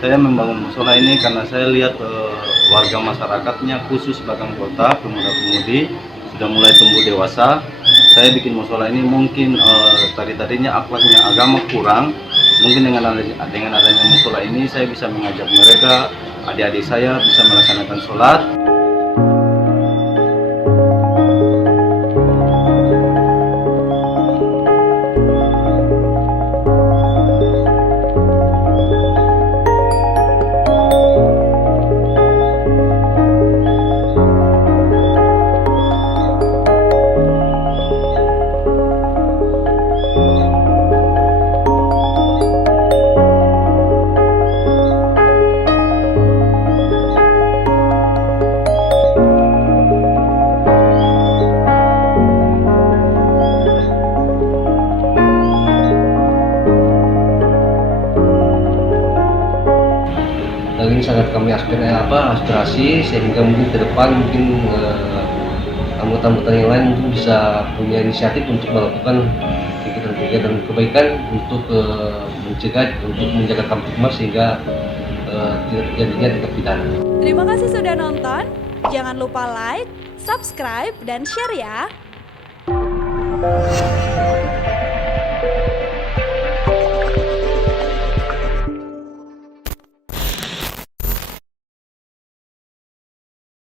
Saya membangun musola ini karena saya lihat warga masyarakatnya khusus Bagang Kota, pemuda-pemudi sudah mulai tumbuh dewasa. Saya bikin musola ini mungkin tadinya akhlaknya agama kurang. Mungkin dengan adanya musola ini saya bisa mengajak mereka, adik-adik saya bisa melaksanakan sholat. Ini sangat kami aspirasi sehingga mungkin ke depan anggota-anggota yang lain mungkin bisa punya inisiatif untuk melakukan kegiatan-kegiatan kebaikan untuk menjaga Kamtipmas sehingga tidak terjadinya tindak pidana. Terima kasih sudah nonton. Jangan lupa like, subscribe, dan share ya.